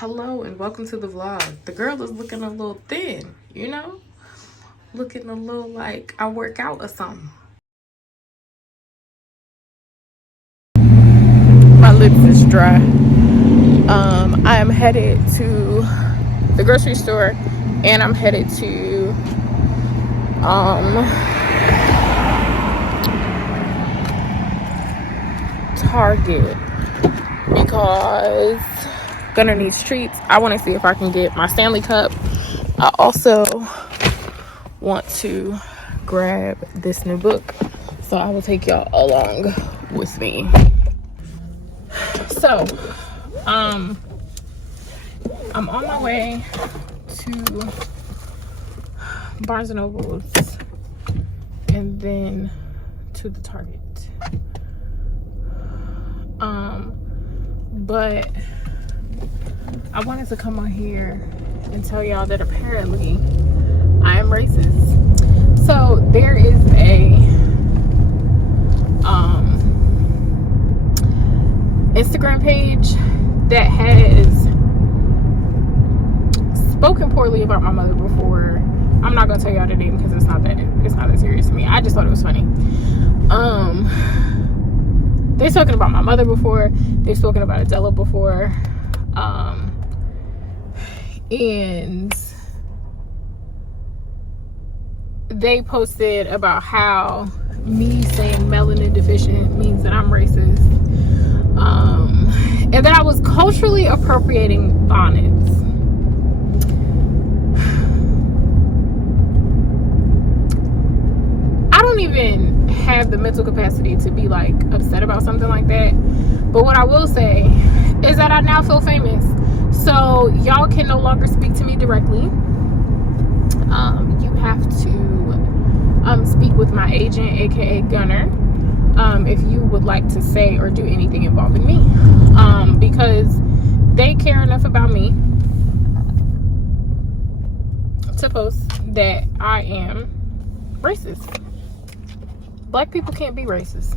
Hello and welcome to the vlog. The girl is looking a little thin, you know? Looking a little like I work out or something. My lips is dry. I am headed to the grocery store and I'm headed to Target because gonna need treats. I want to see if I can get my Stanley Cup. I also want to grab this new book, so I will take y'all along with me. So I'm on my way to Barnes and Nobles and then to the Target. But I wanted to come on here and tell y'all that apparently I am racist. So there is a Instagram page that has spoken poorly about my mother before. I'm not gonna tell y'all the name because it's not that serious to me. I just thought it was funny. They've spoken about my mother before. They've spoken about Adela before. And they posted about how me saying melanin deficient means that I'm racist. And that I was culturally appropriating bonnets. I don't even have the mental capacity to be like upset about something like that. But what I will say is that I now feel famous. So y'all can no longer speak to me directly. You have to speak with my agent, aka Gunner, if you would like to say or do anything involving me, because they care enough about me to post that I am racist. Black people can't be racist.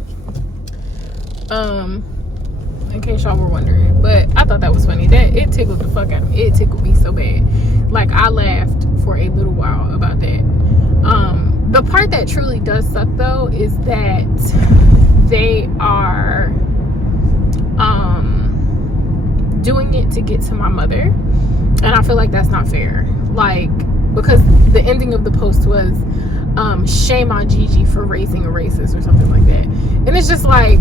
In case y'all were wondering. But I thought that was funny. That it tickled the fuck out of me. It tickled me so bad. Like, I laughed for a little while about that. The part that truly does suck though is that they are doing it to get to my mother. And I feel like that's not fair. Like, because the ending of the post was shame on Gigi for raising a racist or something like that. And it's just like,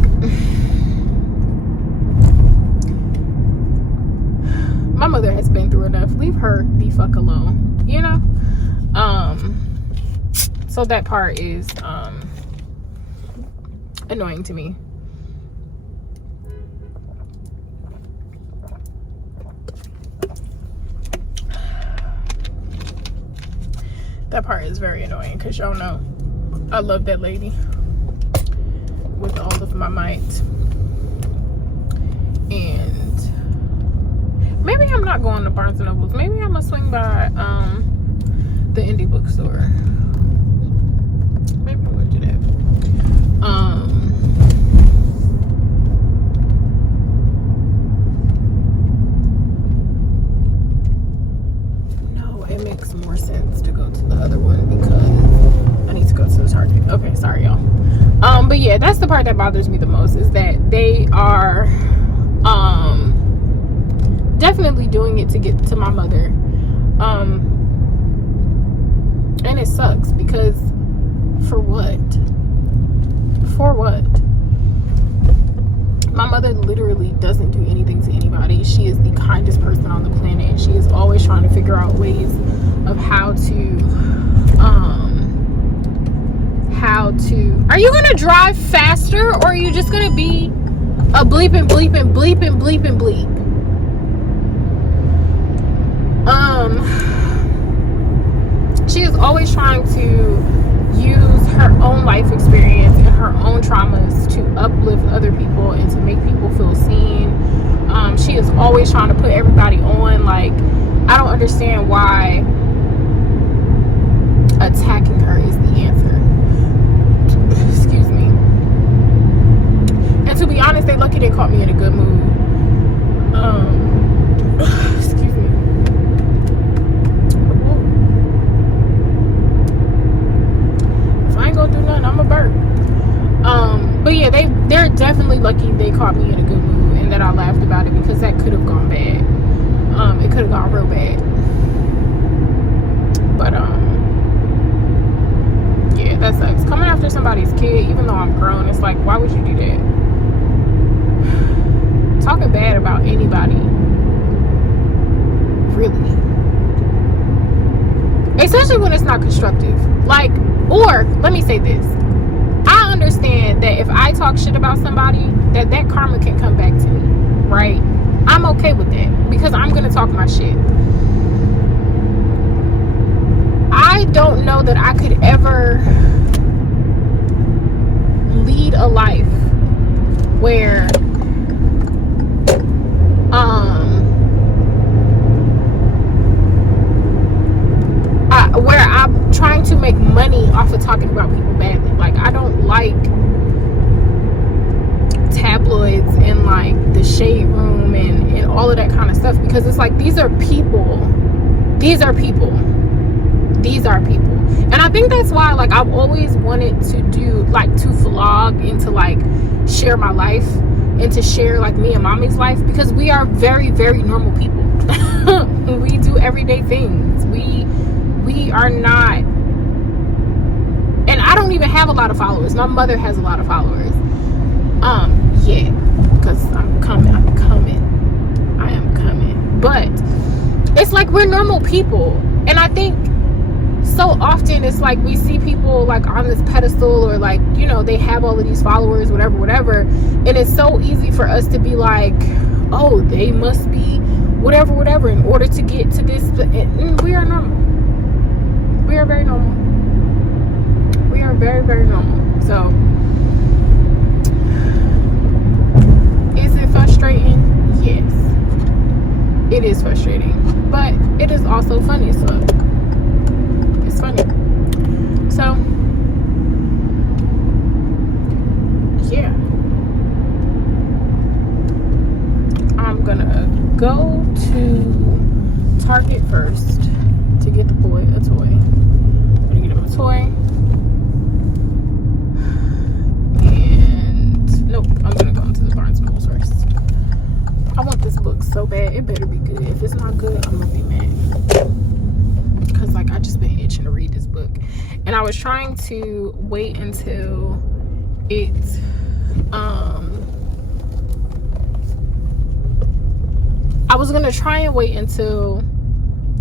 my mother has been through enough. Leave her the fuck alone, you know? So that part is annoying to me. That part is very annoying because y'all know I love that lady with all of my might. And maybe I'm not going to Barnes and Nobles. Maybe I'm gonna swing by the indie bookstore. Maybe I'm gonna do that. No, it makes more sense to go to the other one because I need to go to the Target. Okay, sorry y'all. But yeah, that's the part that bothers me the most, is that they are definitely doing it to get to my mother. And it sucks because for what? For what? My mother literally doesn't do anything to anybody. She is the kindest person on the planet. She is always trying to figure out ways of how to are you gonna drive faster, or are you just gonna be a bleep and bleep and bleep and bleep and bleep? She is always trying to use her own life experience and her own traumas to uplift other people and to make people feel seen. She is always trying to put everybody on. Like, I don't understand why attacking her is the answer. Excuse me. And to be honest, they lucky they caught me in a good mood. Excuse gone real bad. But yeah, that sucks. Coming after somebody's kid, even though I'm grown, it's like, why would you do that? Talking bad about anybody, really, especially when it's not constructive. Like, or let me say this, I understand that if I talk shit about somebody, that karma can come back to me, right? I'm okay with that, because I'm gonna talk my shit. I don't know that I could ever lead a life where I'm trying to make money off of talking about people badly. Like, I don't like tabloids and like the shade room and all of that kind of stuff, because it's like, these are people. And I think that's why, like, I've always wanted to do, like, to vlog and to like share my life and to share like me and mommy's life, because we are very, very normal people. We do everyday things. We are not, and I don't even have a lot of followers. My mother has a lot of followers. Yeah, because I am coming. But it's like, we're normal people. And I think so often it's like we see people like on this pedestal, or like, you know, they have all of these followers, whatever, and it's so easy for us to be like, oh, they must be whatever in order to get to this. And we are normal. We are very normal. We are very, very normal. So, is it frustrating? Yes, it is frustrating, but it is also funny as fuck. It's funny. So, yeah, I'm gonna go to Target first to get the boy a toy. I'm gonna get him a toy. And nope, I'm gonna go into the Barnes & Noble first. I want this book so bad. It better be good. If it's not good, I'm gonna be mad. Because, like, I just been itching to read this book. And I was trying to wait until it I was gonna try and wait until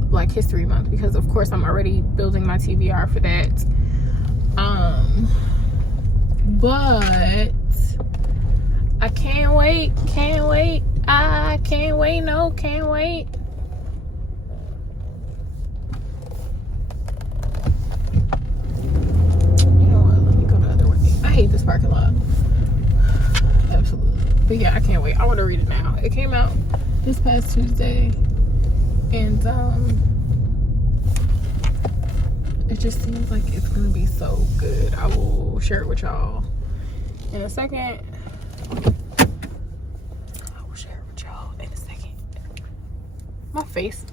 Black History Month, because of course I'm already building my TBR for that. But I can't wait. I can't wait. No, can't wait. You know what? Let me go the other way. I hate this parking lot. Absolutely. But yeah, I can't wait. I want to read it now. It came out this past Tuesday, and it just seems like it's gonna be so good. I will share it with y'all in a second.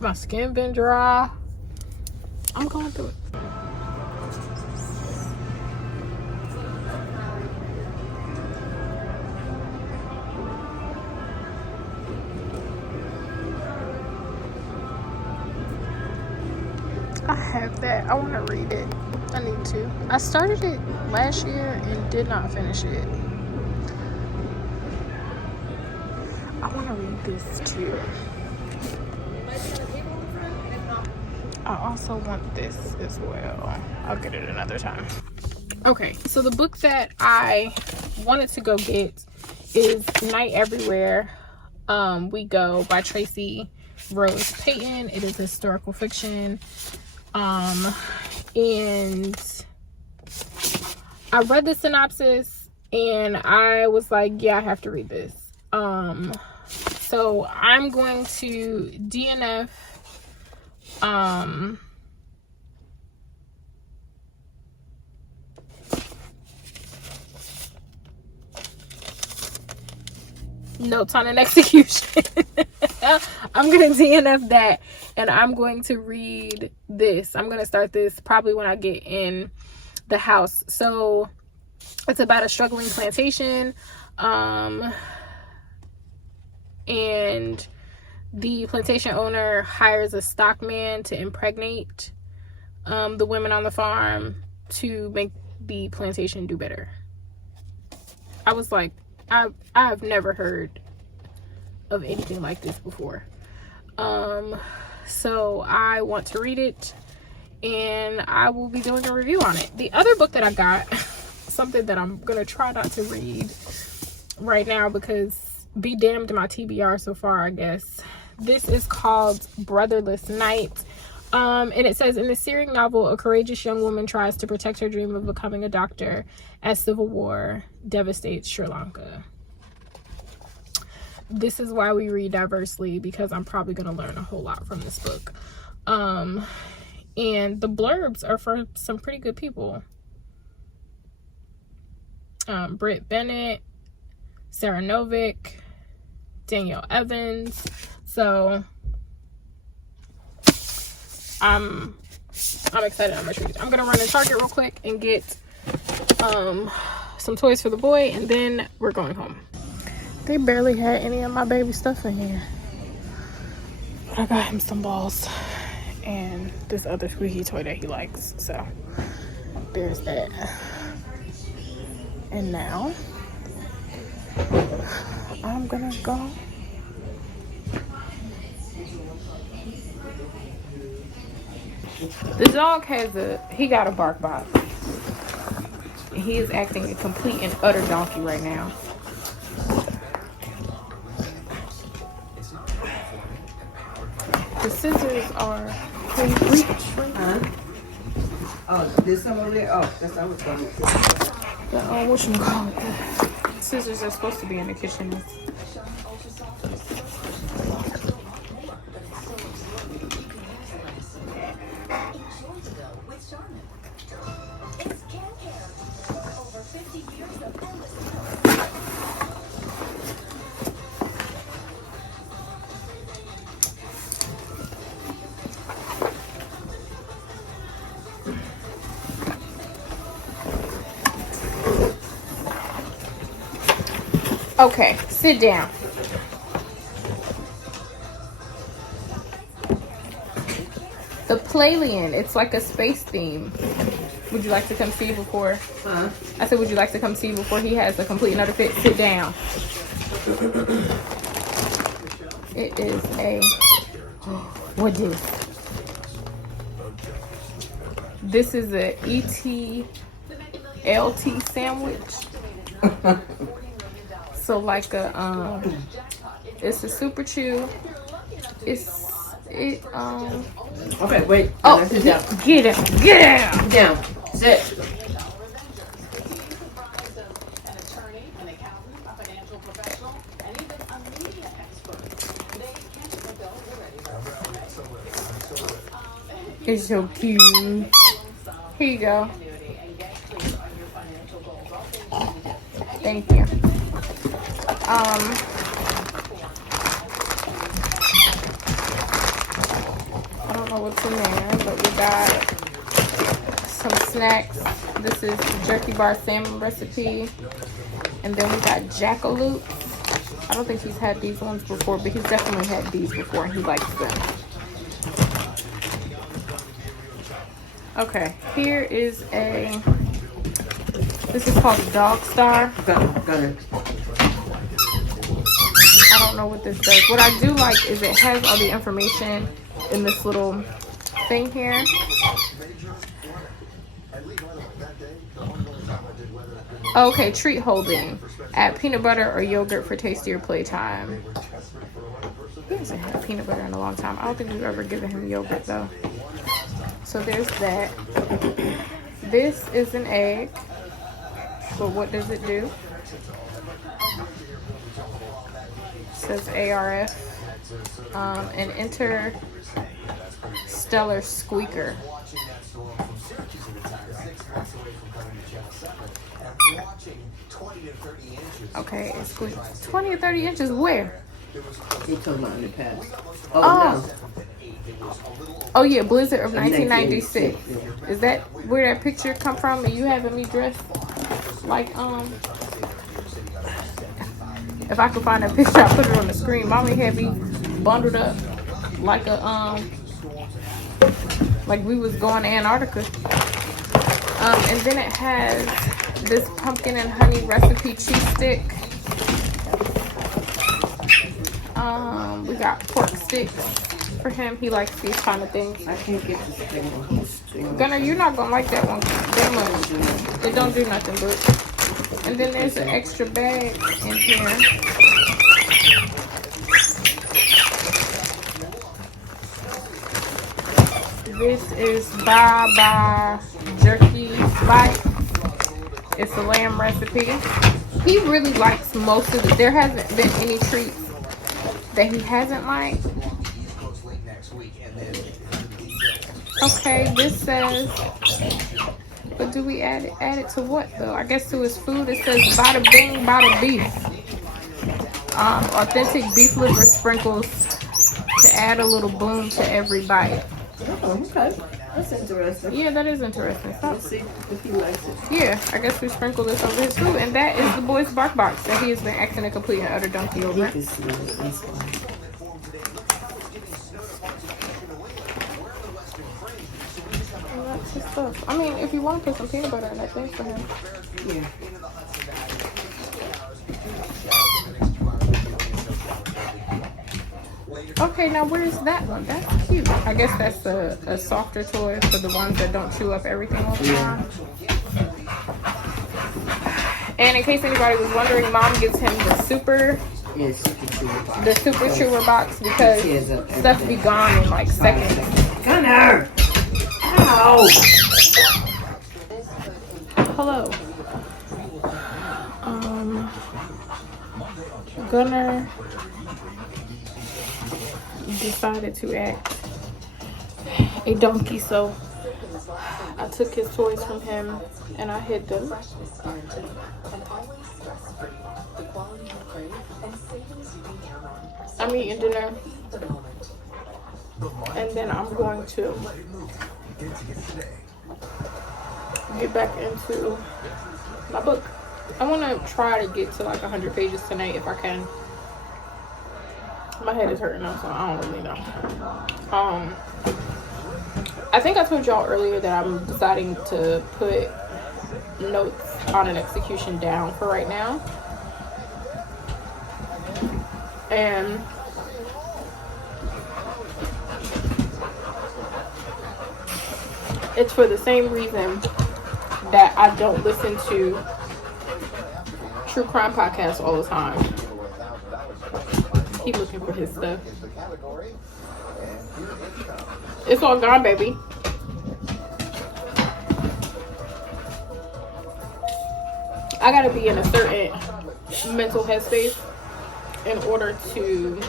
My skin been dry. I'm going through it. I have that. I want to read it. I need to. I started it last year and did not finish it. I want to read this too. I also want this as well. I'll get it another time. Okay, so the book that I wanted to go get is Night Everywhere We Go by Tracy Rose Payton. It is historical fiction. And I read the synopsis and I was like, yeah, I have to read this. So I'm going to DNF Notes on an Execution. I'm gonna DNF that, and I'm going to read this. I'm gonna start this probably when I get in the house. So it's about a struggling plantation, and The plantation owner hires a stockman to impregnate the women on the farm to make the plantation do better. I was like, I've never heard of anything like this before. So I want to read it, and I will be doing a review on it. The other book that I got, something that I'm gonna try not to read right now because be damned to my TBR so far, I guess. This is called Brotherless Night. And it says, in the searing novel, a courageous young woman tries to protect her dream of becoming a doctor as civil war devastates Sri Lanka. This is why we read diversely, because I'm probably going to learn a whole lot from this book. And the blurbs are for some pretty good people. Britt Bennett, Sarah Novick, Danielle Evans. So I'm excited. I'm gonna read it. I'm gonna run to Target real quick and get some toys for the boy, and then we're going home. They barely had any of my baby stuff in here, but I got him some balls and this other squeaky toy that he likes. So there's that. And now I'm gonna go. The dog he got a bark box. He is acting a complete and utter donkey right now. The scissors are reach right now. Oh, there's some over there? Oh, that's how it's going. The whatchamacallit, the scissors are supposed to be in the kitchen. Okay, sit down. The Playlian, it's like a space theme. Would you like to come see before? Huh? I said, would you like to come see before he has a complete and utter fit? Sit down. It is a, what is? This is a ET-LT sandwich. So like a it's a super chew. Okay, wait. Oh, sit down. Get him. Sit down. Sit. It's so cute. Here you go. Thank you. I don't know what's in there, but we got some snacks. This is the jerky bar salmon recipe. And then we got jackalope. I don't think he's had these ones before, but he's definitely had these before and he likes them. Okay, here is this is called Dog Star. Got it. I don't know what this does. What I do like is it has all the information in this little thing here. Okay, treat holding. Add peanut butter or yogurt for tastier playtime. He hasn't had peanut butter in a long time. I don't think we've ever given him yogurt though. So there's that. This is an egg. But what does it do? It says ARF. An interstellar squeaker. Okay, it squeaks 20 or 30 inches where? You talking about in the past? Oh. No. Oh yeah, Blizzard of 1996. Is that where that picture come from? And you having me dressed like if I could find that picture, I'll put it on the screen. Mommy had me bundled up like a like we was going to Antarctica. And then it has this pumpkin and honey recipe cheese stick. We got pork sticks for him. He likes these kind of things. I can't get this thing. Gunner, you're not gonna like that one that much. It don't do nothing, but. And then there's an extra bag in here. This is Baba Jerky Bite. It's a lamb recipe. He really likes most of it. There hasn't been any treats that he hasn't liked. Okay, this says, but do we add it to what though? I guess to his food. It says bada bing, bada beef. Authentic beef liver sprinkles to add a little boom to every bite. Oh, okay. That's interesting. Yeah, that is interesting. Let's see if he likes it. Yeah, I guess we sprinkle this over his food. And that is the boy's bark box that he has been acting a complete and utter donkey over. He can smell it. He's fine. That's his stuff. I mean, if you want to put some peanut butter in that thing for him. Yeah. Okay, now where's that one? That's cute. I guess that's a softer toy for the ones that don't chew up everything all the time. And in case anybody was wondering, Mom gives him the super chewer box because stuff be gone in like seconds. Gunner! Ow! Hello. Gunner decided to act a donkey, so I took his toys from him and I hid them. I'm eating dinner and then I'm going to get back into my book. I want to try to get to like 100 pages tonight if I can. My head is hurting now, so I don't really know. I think I told y'all earlier that I'm deciding to put notes on an execution down for right now. And it's for the same reason that I don't listen to true crime podcasts all the time. Keep looking for his stuff. It's all gone, baby. I gotta be in a certain mental headspace in order to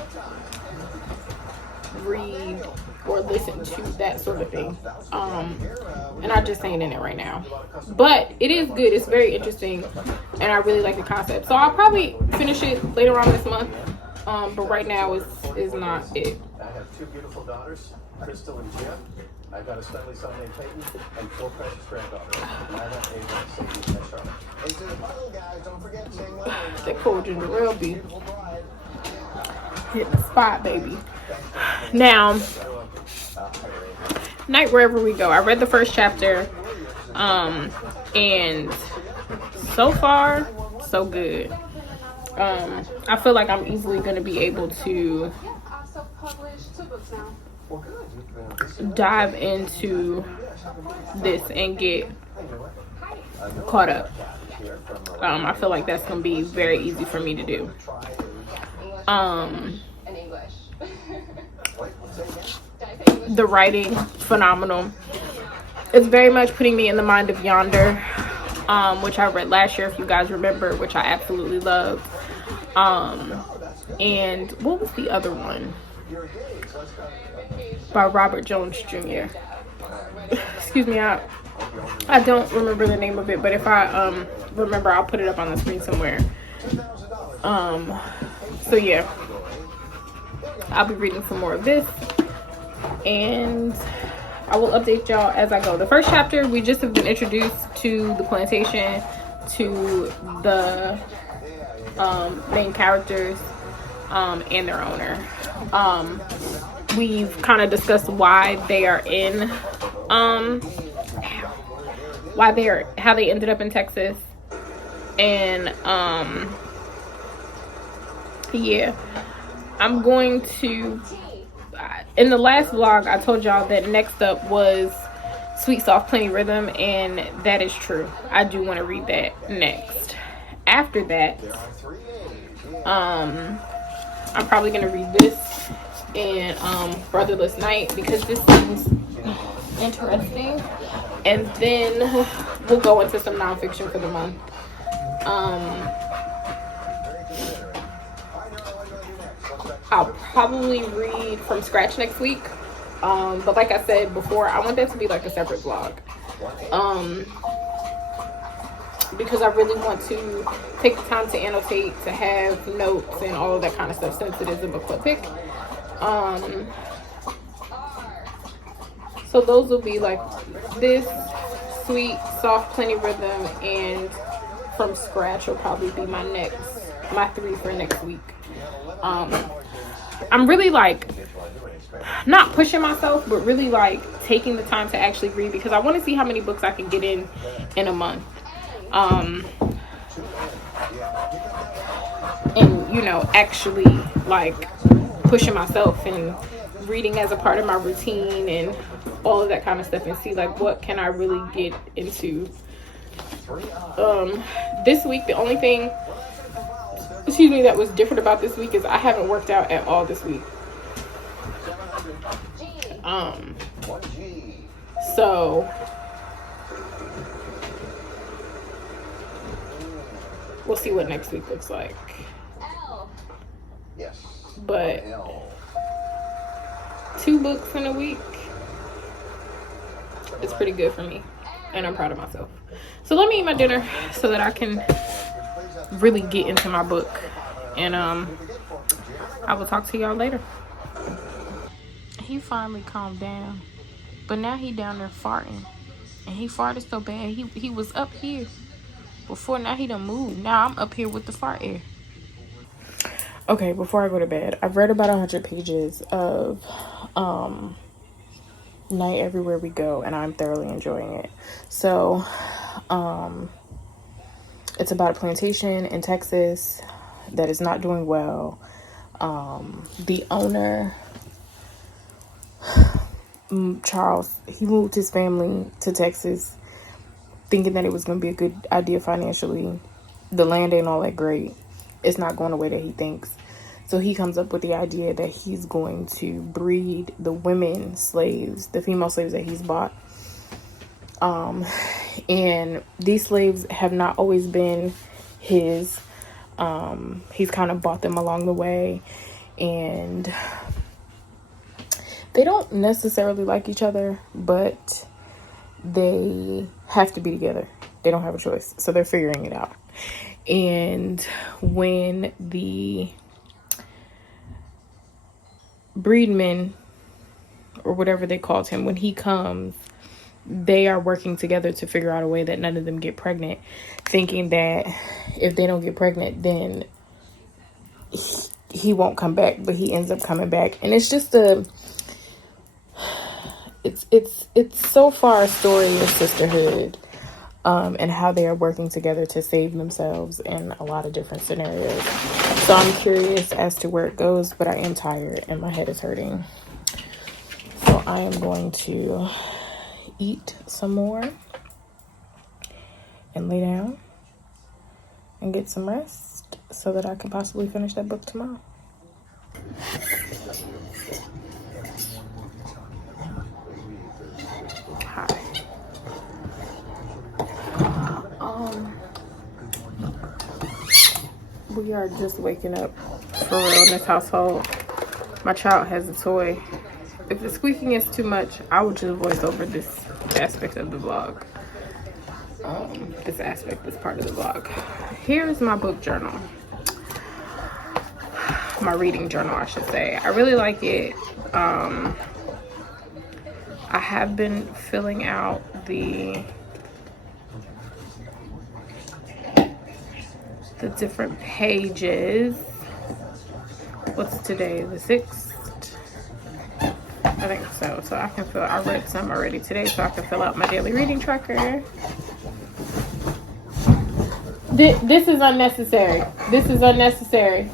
read or listen to that sort of thing. And I just ain't in it right now. But it is good. It's very interesting. And I really like the concept. So I'll probably finish it later on this month. But right now is not it. I have 2 beautiful daughters, Crystal and Gia. I've got a studly son named Peyton and 4 precious granddaughters. Myra, Ava, Sadie, and Charlotte. And to the final guys, don't forget That cold ginger ale be hit the spot, baby. Now, night wherever we go. I read the first chapter, and so far, so good. I feel like I'm easily going to be able to dive into this and get caught up. I feel like that's going to be very easy for me to do. The writing, phenomenal. It's very much putting me in the mind of Yonder, which I read last year, if you guys remember, which I absolutely loved. And what was the other one? By Robert Jones Jr. Excuse me, I don't remember the name of it, but if I remember, I'll put it up on the screen somewhere. So yeah, I'll be reading some more of this, and I will update y'all as I go. The first chapter, we just have been introduced to the plantation, to the main characters, and their owner. We've kind of discussed why they are in, how they ended up in Texas. And, yeah, I'm going to, in the last vlog, I told y'all that next up was Sweet Soft Plenty Rhythm, and that is true. I do want to read that next. After that, I'm probably going to read this and Brotherless Night, because this seems interesting. And then we'll go into some nonfiction for the month. I'll probably read from scratch next week. But like I said before, I want that to be like a separate vlog. Because I really want to take the time to annotate, to have notes and all of that kind of stuff, since it is a book club pick. So those will be like this, Sweet Soft Plenty Rhythm, and from scratch will probably be my 3 for next week. I'm really like not pushing myself, but really like taking the time to actually read, because I want to see how many books I can get in a month. And you know, actually like pushing myself and reading as a part of my routine and all of that kind of stuff, and see like what can I really get into. This week, the only thing, that was different about this week is I haven't worked out at all this week. So we'll see what next week looks like. But 2 books in a week is pretty good for me, and I'm proud of myself. So let me eat my dinner so that I can really get into my book, and I will talk to y'all later. He finally calmed down, but now he down there farting, and he farted so bad he was up here before. Now he done moved. Now I'm up here with the fart air. Okay, before I go to bed, I've read about 100 pages of Night Everywhere We Go, and I'm thoroughly enjoying it. So it's about a plantation in Texas that is not doing well. The owner, Charles, he moved his family to Texas thinking that it was going to be a good idea financially. The land ain't all that great. It's not going the way that he thinks. So he comes up with the idea that he's going to breed the women slaves, the female slaves that he's bought. And these slaves have not always been his. He's kind of bought them along the way, and they don't necessarily like each other, but they have to be together. They don't have a choice, so they're figuring it out. And when the breedman, or whatever they called him, when he comes, they are working together to figure out a way that none of them get pregnant, thinking that if they don't get pregnant, then he won't come back, but he ends up coming back. And it's just it's so far a story of sisterhood, and how they are working together to save themselves in a lot of different scenarios. So I'm curious as to where it goes, but I am tired and my head is hurting. So I am going to eat some more and lay down and get some rest so that I can possibly finish that book tomorrow. Hi. We are just waking up for real in this household. My child has a toy. If the squeaking is too much, I will just voice over this aspect of the vlog. This part of the vlog. Here's my book journal. My reading journal, I should say. I really like it. I have been filling out the different pages. What's today? The 6th? I think so. So I read some already today, so I can fill out my daily reading tracker. This is unnecessary. This is unnecessary.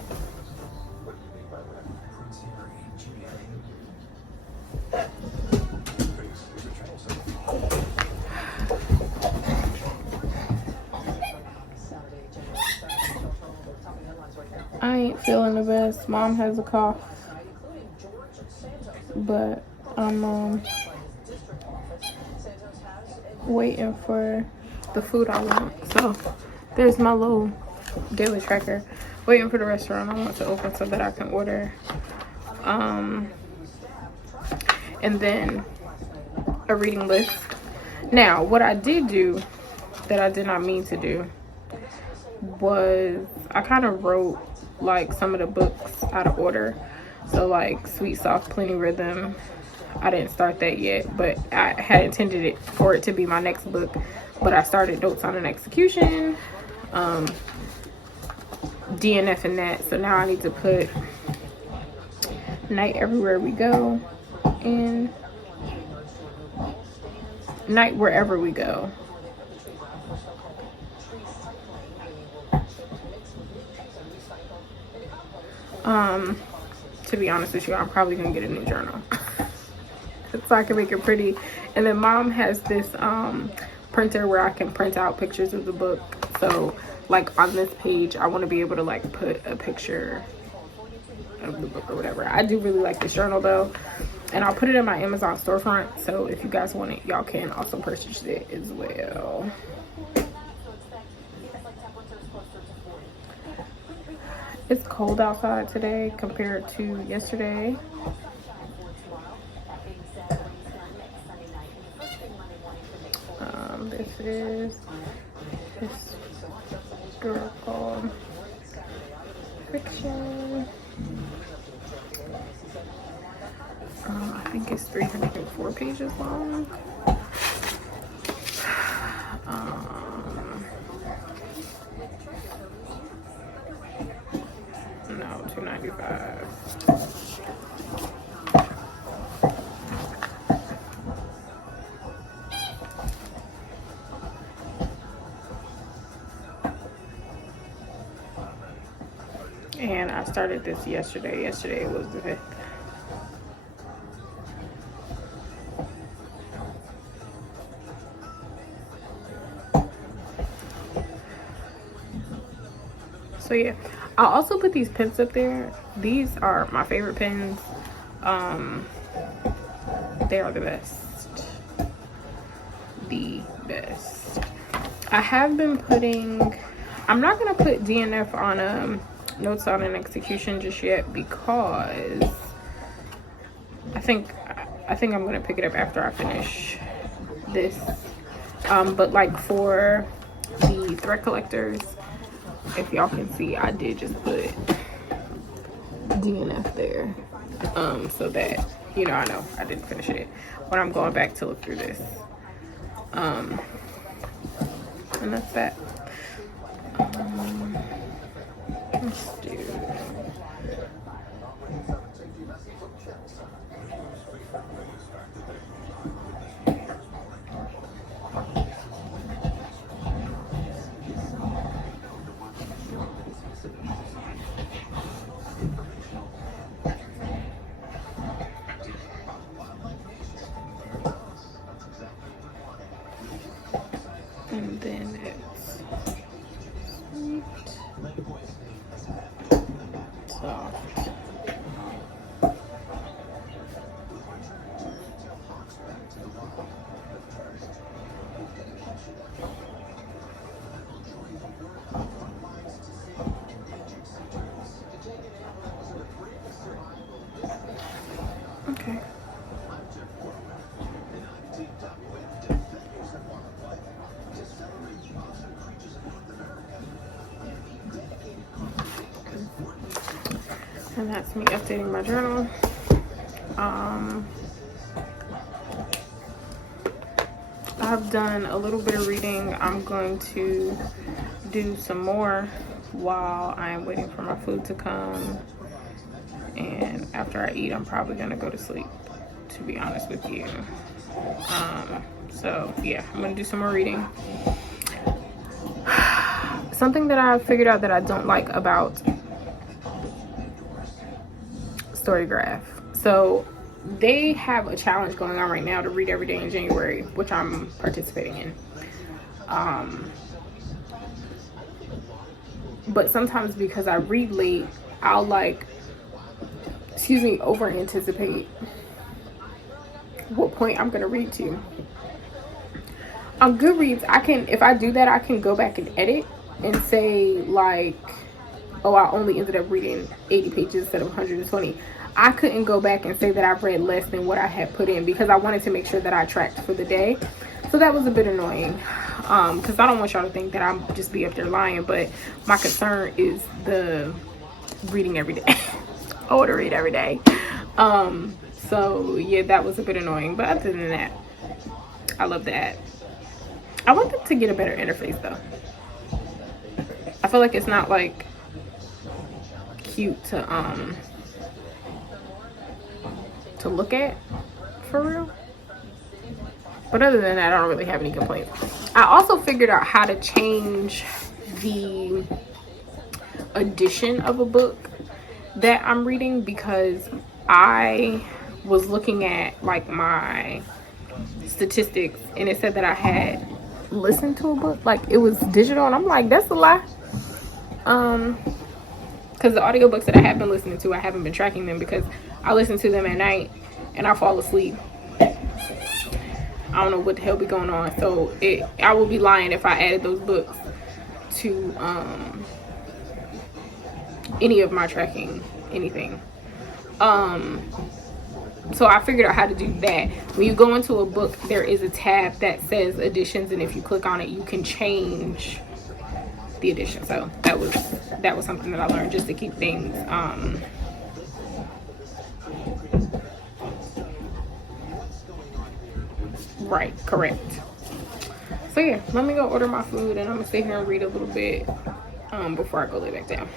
I ain't feeling the best. Mom has a cough, but I'm waiting for the food I want. So there's my little daily tracker. Waiting for the restaurant I want to open so that I can order. And then a reading list. Now, what I did do that I did not mean to do was I kind of wrote like some of the books out of order. So like Sweet Soft Plenty Rhythm, I didn't start that yet, but I had intended it for it to be my next book, but I started Notes on an Execution, DNF and that. So now I need to put Night Everywhere We Go and Night Wherever We Go. To be honest with you, I'm probably gonna get a new journal so I can make it pretty. And then Mom has this printer where I can print out pictures of the book. So like on this page, I want to be able to like put a picture of the book or whatever. I do really like this journal though, and I'll put it in my Amazon storefront. So if you guys want it, y'all can also purchase it as well. It's cold outside today compared to yesterday. This is historical fiction. I think it's 304 pages long. No, 295. And I started this yesterday. Yesterday was the 5th. So yeah, I'll also put these pens up there. These are my favorite pens. They are the best. The best. I have been putting, I'm not gonna put DNF on Notes on an Execution just yet because I think I'm gonna pick it up after I finish this. But like for the thread collectors, if y'all can see, I did just put DNF there, so that you know I know I didn't finish it when I'm going back to look through this. And that's that. Let's do. And then it's sweet, soft. Okay. And that's me updating my journal. I've done a little bit of reading. I'm going to do some more while I'm waiting for my food to come. And after I eat, I'm probably gonna go to sleep. to be honest with you. So yeah, I'm gonna do some more reading. Something that I figured out that I don't like about Storygraph. So they have a challenge going on right now to read every day in January, which I'm participating in. But sometimes because I read late, I'll over anticipate what point I'm gonna read to. On Goodreads, if I do that, I can go back and edit and say like, oh, I only ended up reading 80 pages instead of 120. I couldn't go back and say that I've read less than what I had put in because I wanted to make sure that I tracked for the day. So that was a bit annoying, because I don't want y'all to think that I'm just be up there lying, but my concern is the reading every day. I want to read every day. So yeah, that was a bit annoying, but other than that, I love the app. I want them to get a better interface though. I feel like it's not like cute to look at for real. But other than that, I don't really have any complaints. I also figured out how to change the edition of a book that I'm reading, because I was looking at like my statistics and it said that I had listened to a book, like it was digital, and I'm like, that's a lie. Because the audiobooks that I have been listening to, I haven't been tracking them because I listen to them at night and I fall asleep. I don't know what the hell be going on. So I will be lying if I added those books to any of my tracking anything. So I figured out how to do that. When you go into a book, there is a tab that says editions, and if you click on it, you can change the edition. So that was something that I learned, just to keep things right, correct. So yeah, let me go order my food and I'm gonna sit here and read a little bit before I go lay back down.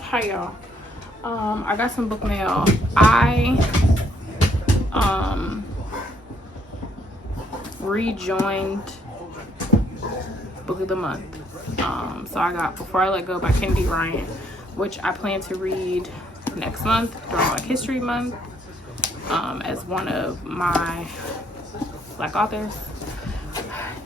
Hi y'all. I got some book mail. I rejoined Book of the Month. So I got Before I Let Go by Kennedy Ryan, which I plan to read next month during Black History Month, as one of my Black authors.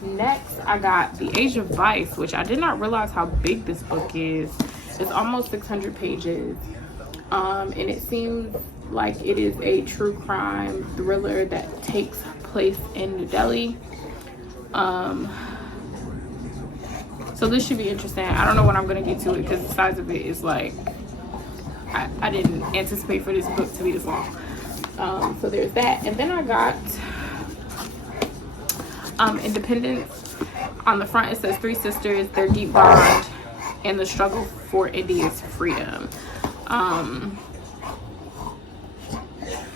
Next, I got The Age of Vice, which I did not realize how big this book is. It's almost 600 pages, and it seems like it is a true crime thriller that takes place in New Delhi. So this should be interesting. I don't know when I'm gonna get to it because the size of it is like, I didn't anticipate for this book to be this long. So there's that. And then I got Independence. On the front it says 3 sisters, their deep bond, and the struggle for India's freedom.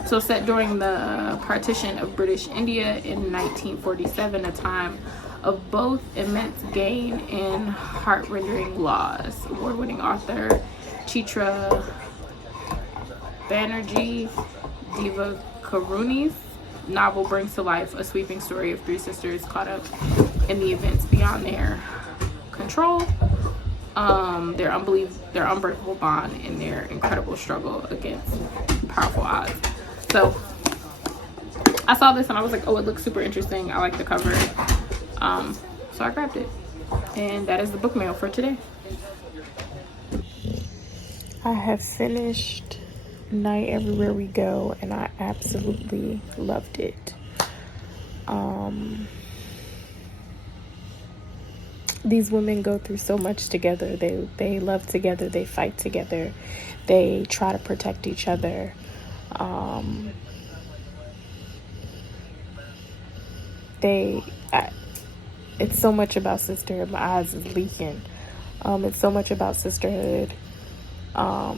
So set during the partition of British India in 1947, a time of both immense gain and heart-rending loss. Award-winning author Chitra Banerjee Divakaruni's novel brings to life a sweeping story of 3 sisters caught up in the events beyond their control, their unbreakable bond, and their incredible struggle against powerful odds. So I saw this and I was like, oh, it looks super interesting. I like the cover. So I grabbed it. And that is the book mail for today. I have finished Night Everywhere We Go, and I absolutely loved it. These women go through so much together. They love together, they fight together, they try to protect each other. It's so much about sisterhood. My eyes is leaking. It's so much about sisterhood, a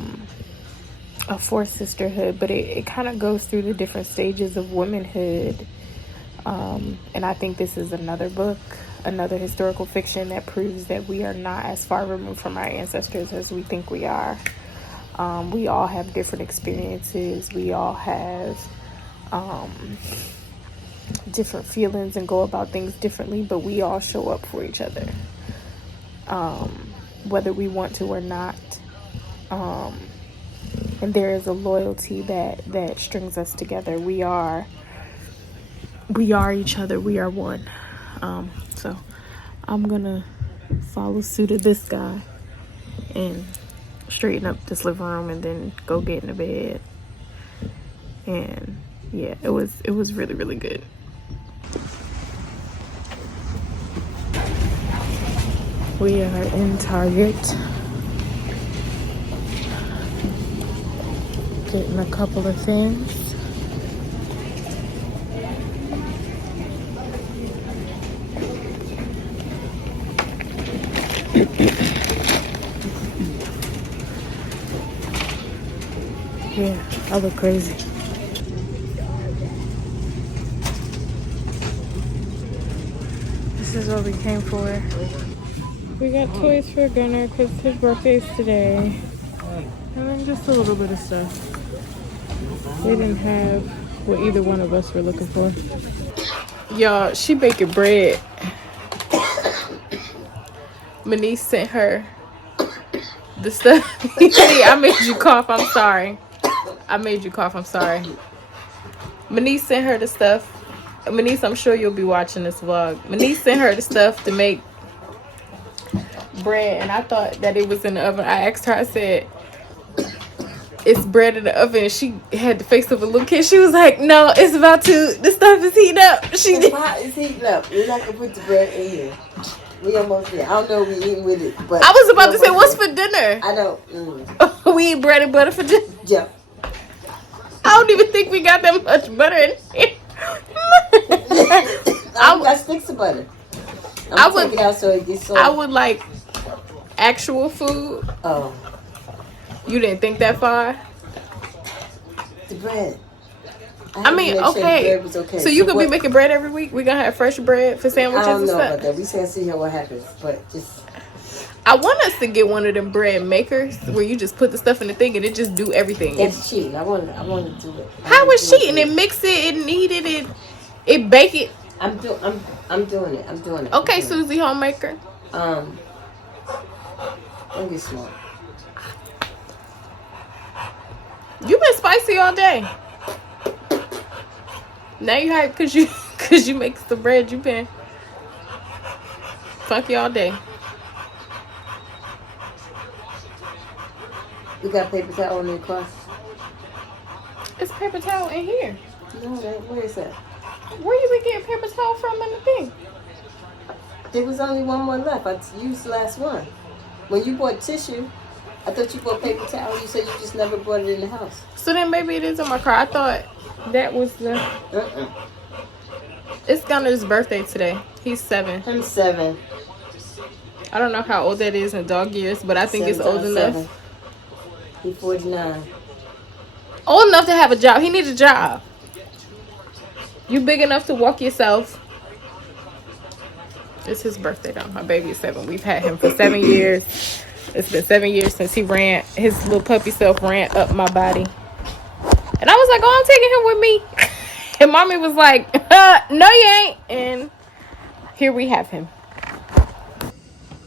forced sisterhood, but it kind of goes through the different stages of womanhood. And I think this is another book another historical fiction that proves that we are not as far removed from our ancestors as we think we are. We all have different experiences. We all have different feelings and go about things differently, but we all show up for each other, whether we want to or not. And there is a loyalty that strings us together. We are each other. We are one. So I'm gonna follow suit of this guy and straighten up this living room and then go get in the bed. And yeah, it was really, really good. We are in Target, getting a couple of things. Yeah, I look crazy. This is what we came for. We got toys for Gunnar because his birthday's today. And then just a little bit of stuff. They didn't have what either one of us were looking for. Y'all, she baking bread. My niece sent her the stuff. I made you cough, I'm sorry. My niece sent her the stuff. My niece, I'm sure you'll be watching this vlog. My niece sent her the stuff to make bread, and I thought that it was in the oven. I asked her, I said, it's bread in the oven, and she had the face of a little kid. She was like, no, it's about to, the stuff is heating up. The pot is heating up. We're not going to put the bread in here. We almost there. I don't know what we eating with it, but I was about to say, what's for dinner? I don't. We eat bread and butter for dinner? Yeah. I don't even think we got that much butter in here. I got sticks of butter. I'm gonna take it out so it gets soft. I would like actual food. Oh. You didn't think that far? The bread. I mean, okay. The bread was okay. So you gonna be making bread every week? We gonna have fresh bread for sandwiches and stuff? I don't know about that. We can't see here what happens, but just. I want us to get one of them bread makers where you just put the stuff in the thing and it just do everything. It's cheating. I want to do it. How is cheating? It mix it, it knead it, it bake it. I'm doing it. Okay, Susie homemaker. Don't get smart. You been spicy all day. Now you hype cause you make the bread. You been funky all day. You got paper towel in your car? It's paper towel in here. No, where is that? Where you been getting paper towel from in the thing? There was only one more left. I used the last one. When you bought tissue, I thought you bought paper towel. You said you just never brought it in the house. So then maybe it is in my car. I thought that was the... It's Gunner's birthday today. He's 7. I'm 7. I don't know how old that is in dog years, but I think it's old enough. He's 49. Old enough to have a job. He needs a job. You big enough to walk yourself. It's his birthday though. My baby is 7. We've had him for 7 years. It's been 7 years since he ran. His little puppy self ran up my body. And I was like, oh, I'm taking him with me. And mommy was like, no you ain't. And here we have him.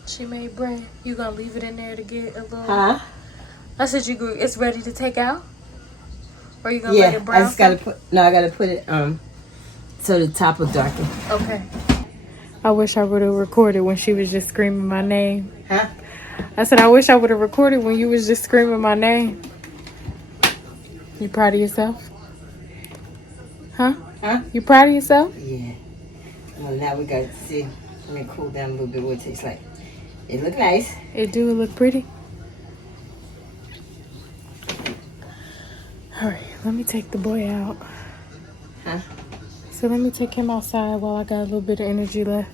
She made bread. You gonna leave it in there to get a little... Huh? I said it's ready to take out? Or you gonna let it brown? I just gotta put it so the top will darken. Okay. I wish I would have recorded when she was just screaming my name. Huh? I said I wish I would have recorded when you was just screaming my name. You proud of yourself? Huh? Huh? You proud of yourself? Yeah. Well, now we got to see. Let me cool down a little bit what it tastes like. It look nice. It do look pretty. Alright, let me take the boy out. Huh? So let me take him outside while I got a little bit of energy left.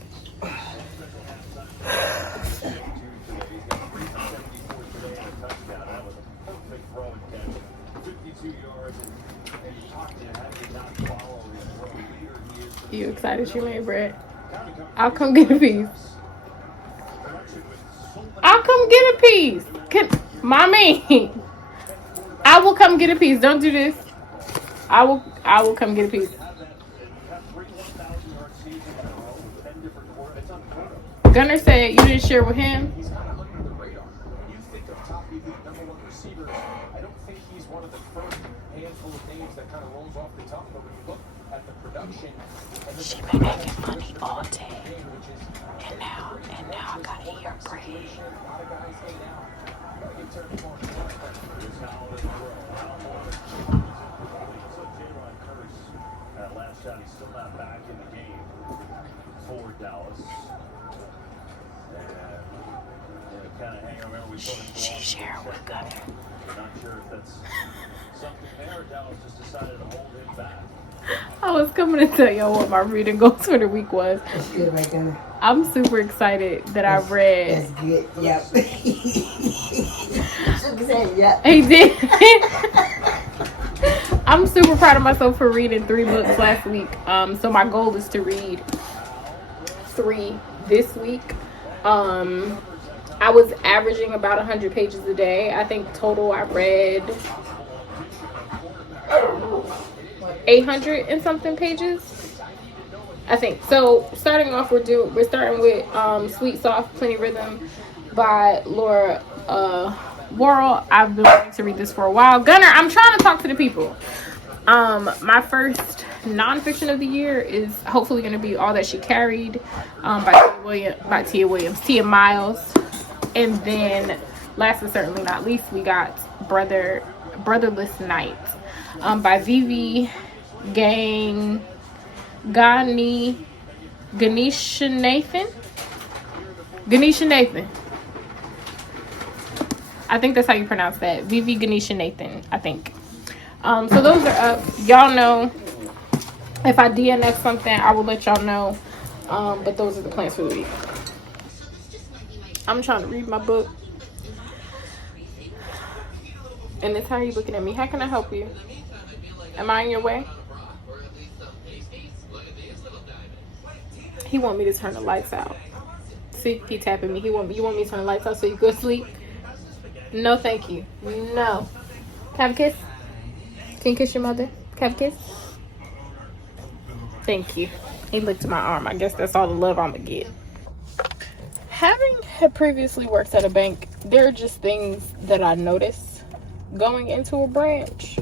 You excited you made bread? I'll come get a piece. I'll come get a piece. Mommy, I will come get a piece. Don't do this. I will come get a piece. Gunner said you didn't share with him. I don't think he's one of the first handful of names that kind of rolls off the tongue, but when you look at the production, She been making money all day, and now I gotta hear praise. That last shot, he's still not back in the game for Dallas. And kind of hang around with She shared with Gunner. not sure if that's something there. Dallas just decided to hold him back. I was coming to tell y'all what my reading goals for the week was. That's good right there. I'm super excited that I read. That's good. Yep. Yep. He did. I'm super proud of myself for reading 3 books last week. So my goal is to read 3 this week. I was averaging about 100 pages a day. I think total I read 800 and something pages, I think. So starting off, we're starting with Sweet Soft Plenty Rhythm by Laura Worrell. I've been wanting to read this for a while. Gunner, I'm trying to talk to the people. My first nonfiction of the year is hopefully going to be All That She Carried by Tia Miles. And then last but certainly not least, we got Brotherless Night by Vivi Ganesha Nathan. I think that's how you pronounce that. Vivi Ganesha Nathan, I think. So those are up. Y'all know if I DNF something, I will let y'all know. But those are the plans for the week. I'm trying to read my book. And it's how you looking at me. How can I help you? Am I in your way? He want me to turn the lights out. See, he tapping me. You want me to turn the lights out so you go to sleep? No, thank you. No. Can I have a kiss? Can you kiss your mother? Can I have a kiss? Thank you. He licked my arm. I guess that's all the love I'm gonna get. Having had previously worked at a bank, there are just things that I notice going into a branch.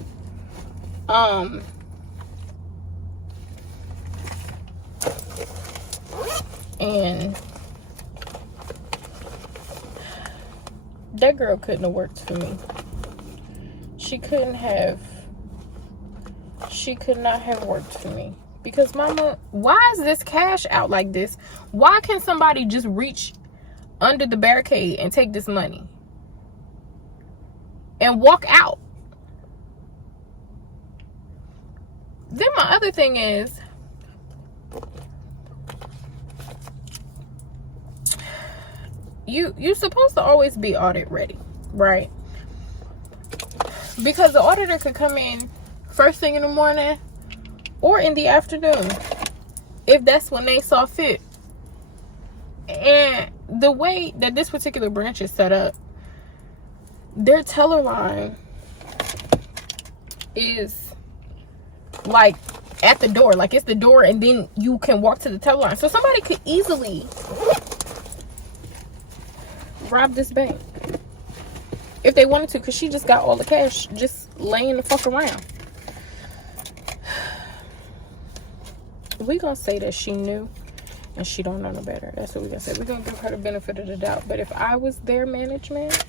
And that girl couldn't have worked for me. She could not have worked for me. Because Mama, why is this cash out like this? Why can somebody just reach under the barricade and take this money and walk out? Then my other thing is, you're supposed to always be audit ready, right? Because the auditor could come in first thing in the morning or in the afternoon, if that's when they saw fit. And the way that this particular branch is set up, their teller line is like at the door. Like it's the door and then you can walk to the teller line. So somebody could easily rob this bank if they wanted to, because she just got all the cash just laying the fuck around. We gonna say that she knew and she don't know no better. That's what we gonna say. We're gonna give her the benefit of the doubt. But if I was their management,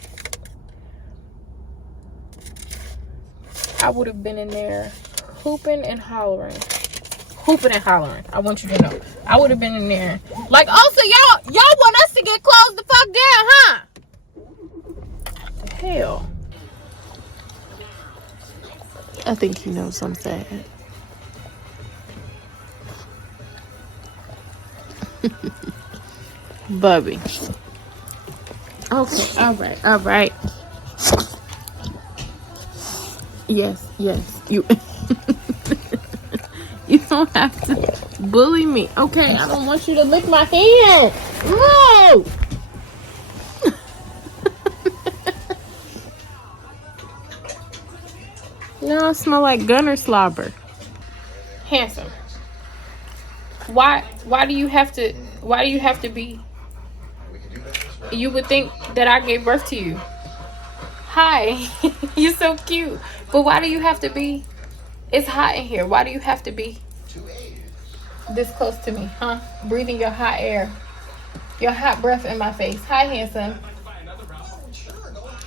I would have been in there hooping and hollering. I want you to know, I would have been in there like, oh, so y'all want us to get closed the fuck down, huh? The hell. I think he knows I'm sad. Bubby. Okay, all right. Yes, you you don't have to Bully me. Okay, I don't want you to lick my hand. No! No, I smell like gunner slobber. Handsome. Why do you have to be? You would think that I gave birth to you. Hi. You're so cute. But why do you have to be? It's hot in here. Why do you have to be this close to me, huh? Breathing your hot air. Your hot breath in my face. Hi, handsome.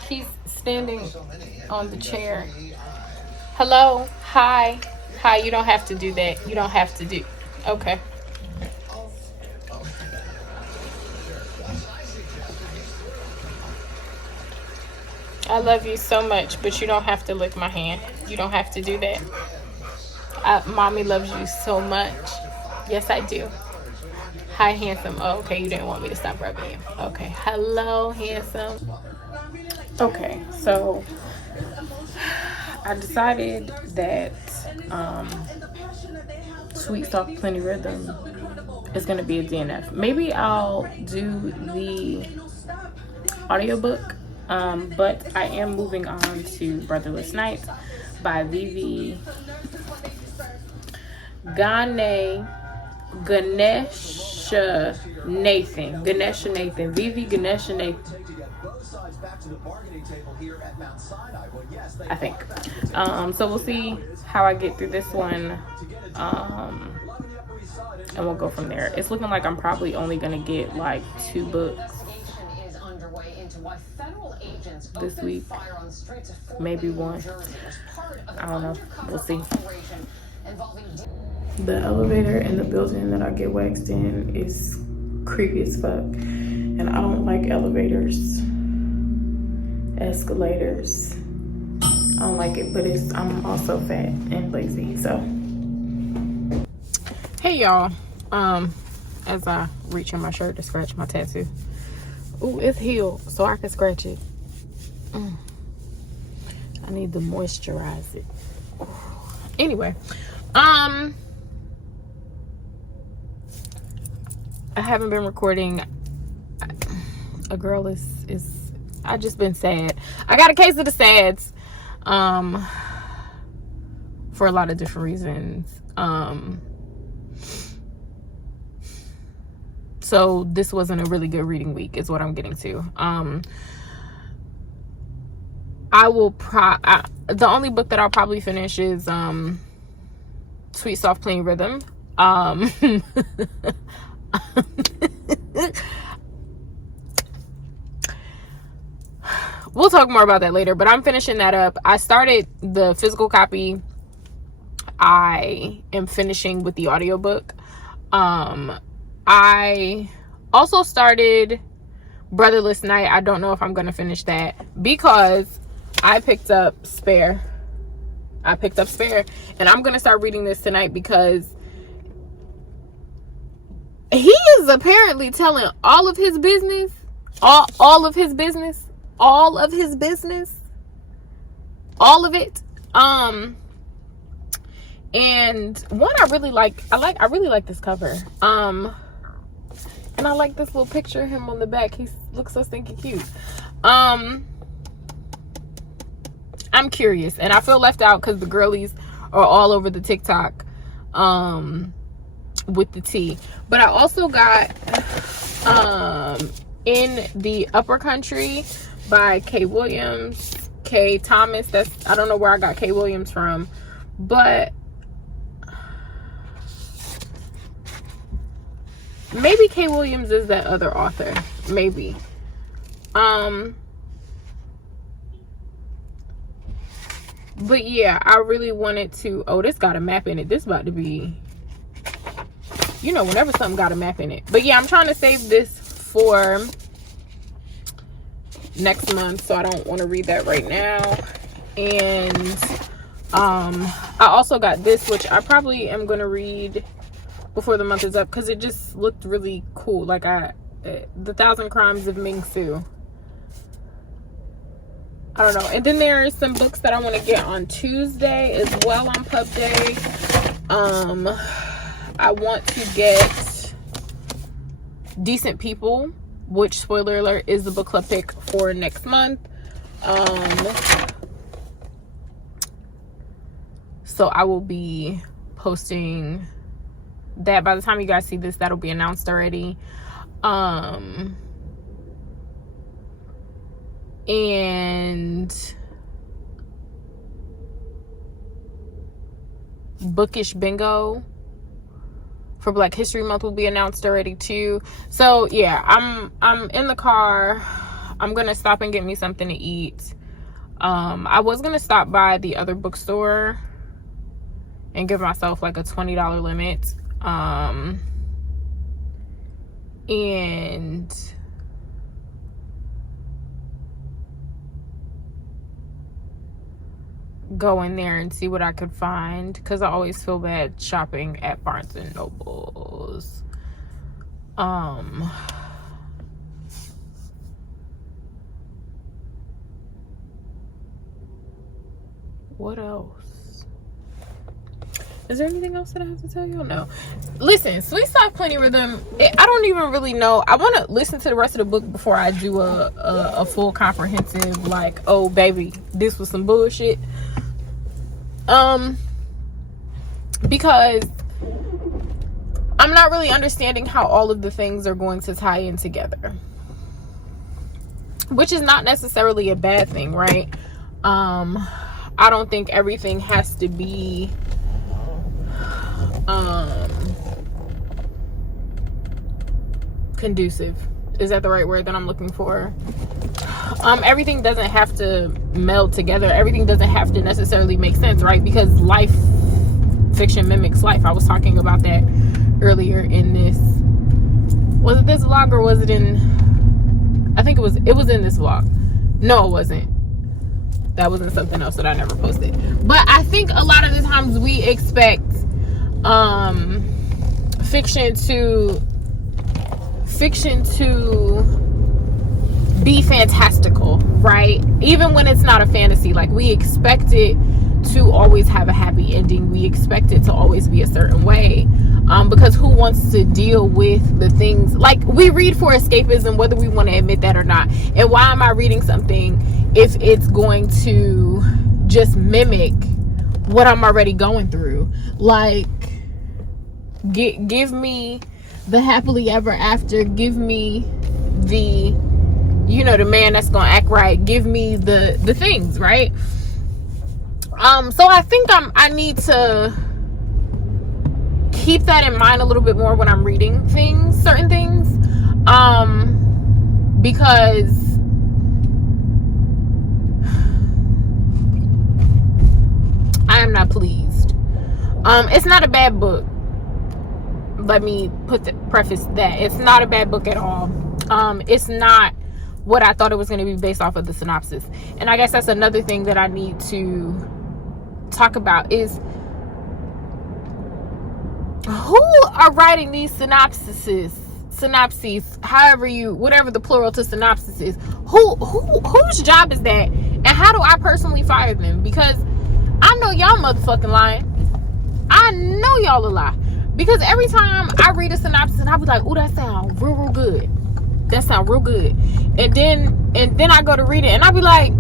He's standing on the chair. Hello? Hi. Hi, you don't have to do that. You don't have to do. Okay. I love you so much, but you don't have to lick my hand. You don't have to do that. Mommy loves you so much. Yes, I do. Hi, handsome. Oh, okay, you didn't want me to stop rubbing you. Okay. Hello, handsome. Okay, so I decided that Sweet Soft Plenty Rhythm is going to be a DNF. Maybe I'll do the audiobook, but I am moving on to Brotherless Night by Vivi Ganesha Nathan. Vivi Ganesha Nathan. I think. So we'll see how I get through this one. And we'll go from there. It's looking like I'm probably only gonna get like 2 books this week. Maybe 1. I don't know. We'll see. The elevator in the building that I get waxed in is creepy as fuck. And I don't like elevators, escalators. I don't like it, but I'm also fat and lazy, so. Hey y'all, as I reach in my shirt to scratch my tattoo. Ooh, it's healed, so I can scratch it. I need to moisturize it. Anyway, I haven't been recording. A girl is I just been sad. I got a case of the sads, for a lot of different reasons. So this wasn't a really good reading week is what I'm getting to. The only book that I'll probably finish is Sweet Soft Plenty Rhythm. We'll talk more about that later, but I'm finishing that up. I started the physical copy. I am finishing with the audiobook. I also started Brotherless Night. I don't know if I'm going to finish that because I picked up Spare. And I'm going to start reading this tonight because he is apparently telling all of his business. All of his business. All of it. And one I really like this cover. And I like this little picture of him on the back. He looks so stinking cute. I'm curious, and I feel left out because the girlies are all over the TikTok with the tea. But I also got In the Upper Country by K. Williams, K. Thomas. I don't know where I got K. Williams from, but maybe K. Williams is that other author. Maybe. But yeah, I really wanted to. Oh, this got a map in it. This about to be, whenever something got a map in it. But yeah, I'm trying to save this for next month, so I don't want to read that right now. And I also got this, which I probably am going to read before the month is up because it just looked really cool. Like The 1,000 Crimes of Ming Su. I don't know. And then there are some books that I want to get on Tuesday as well on Pub Day. I want to get Decent People, which, spoiler alert, is the book club pick for next month. So I will be posting that. By the time you guys see this, that'll be announced already. And Bookish Bingo for Black History Month will be announced already too. So yeah, I'm in the car. I'm gonna stop and get me something to eat. I was gonna stop by the other bookstore and give myself like a $20 limit. And go in there and see what I could find, because I always feel bad shopping at Barnes and Nobles. What else? Is there anything else that I have to tell you? No. Listen, Sweet Soft Plenty Rhythm, I don't even really know. I want to listen to the rest of the book before I do a full comprehensive, like, oh baby, this was some bullshit. Because I'm not really understanding how all of the things are going to tie in together, which is not necessarily a bad thing, right? I don't think everything has to be conducive. Is that the right word that I'm looking for? Everything doesn't have to meld together. Everything doesn't have to necessarily make sense, right? Because life, fiction mimics life. I was talking about that earlier in this. Was it this vlog or was it in? I think it was in this vlog. No, it wasn't. That wasn't something else that I never posted. But I think a lot of the times we expect fiction to be fantastical, right? Even when it's not a fantasy, like we expect it to always have a happy ending. We expect it to always be a certain way, because who wants to deal with the things, like, we read for escapism, whether we want to admit that or not. And why am I reading something if it's going to just mimic what I'm already going through? Like, give me the happily ever after. Give me the, you know, the man that's gonna act right. Give me the things, right? So I think I need to keep that in mind a little bit more when I'm reading certain things, because I am not pleased. It's not a bad book. Let me preface that. It's not a bad book at all. It's not what I thought it was going to be based off of the synopsis. And I guess that's another thing that I need to talk about is who are writing these synopses, whatever the plural to synopsis is. Whose job is that? And how do I personally fire them? Because I know y'all motherfucking lying. I know y'all a lie. Because every time I read a synopsis and I be like, oh, that sound real good. That sound real good. And then I go to read it and I be like,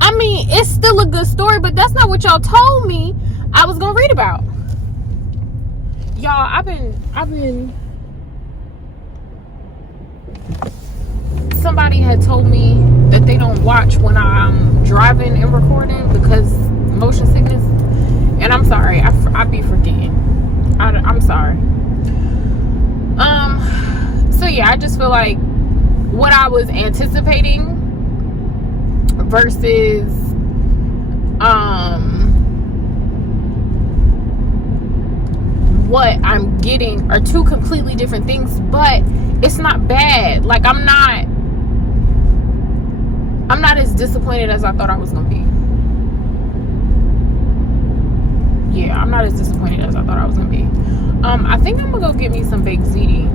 I mean, it's still a good story, but that's not what y'all told me I was gonna read about. Y'all, I've been somebody had told me that they don't watch when I'm driving and recording because motion sickness. And I'm sorry, I be forgetting. I'm sorry. So yeah, I just feel like what I was anticipating versus what I'm getting are two completely different things, but it's not bad. Like I'm not as disappointed as I thought I was gonna be. Yeah, I'm not as disappointed as I thought I was gonna be. I think I'm gonna go get me some baked ziti.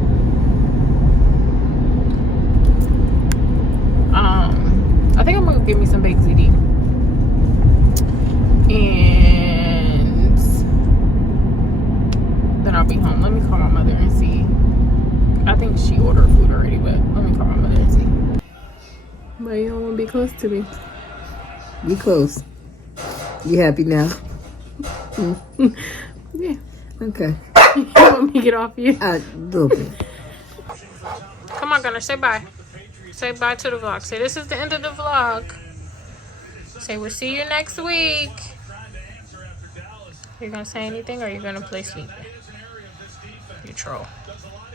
I think I'm gonna get me some baked ziti. And then I'll be home. call my mother and see. I think she ordered food already, but let me call my mother and see. But you don't want to be close to me. Be close. You happy now? Yeah. Okay. You want me to get off you? Look. Come on, Gunner, say bye. Say bye to the vlog. Say this is the end of the vlog. Say we'll see you next week. You gonna say anything or you gonna play sleeping? You troll.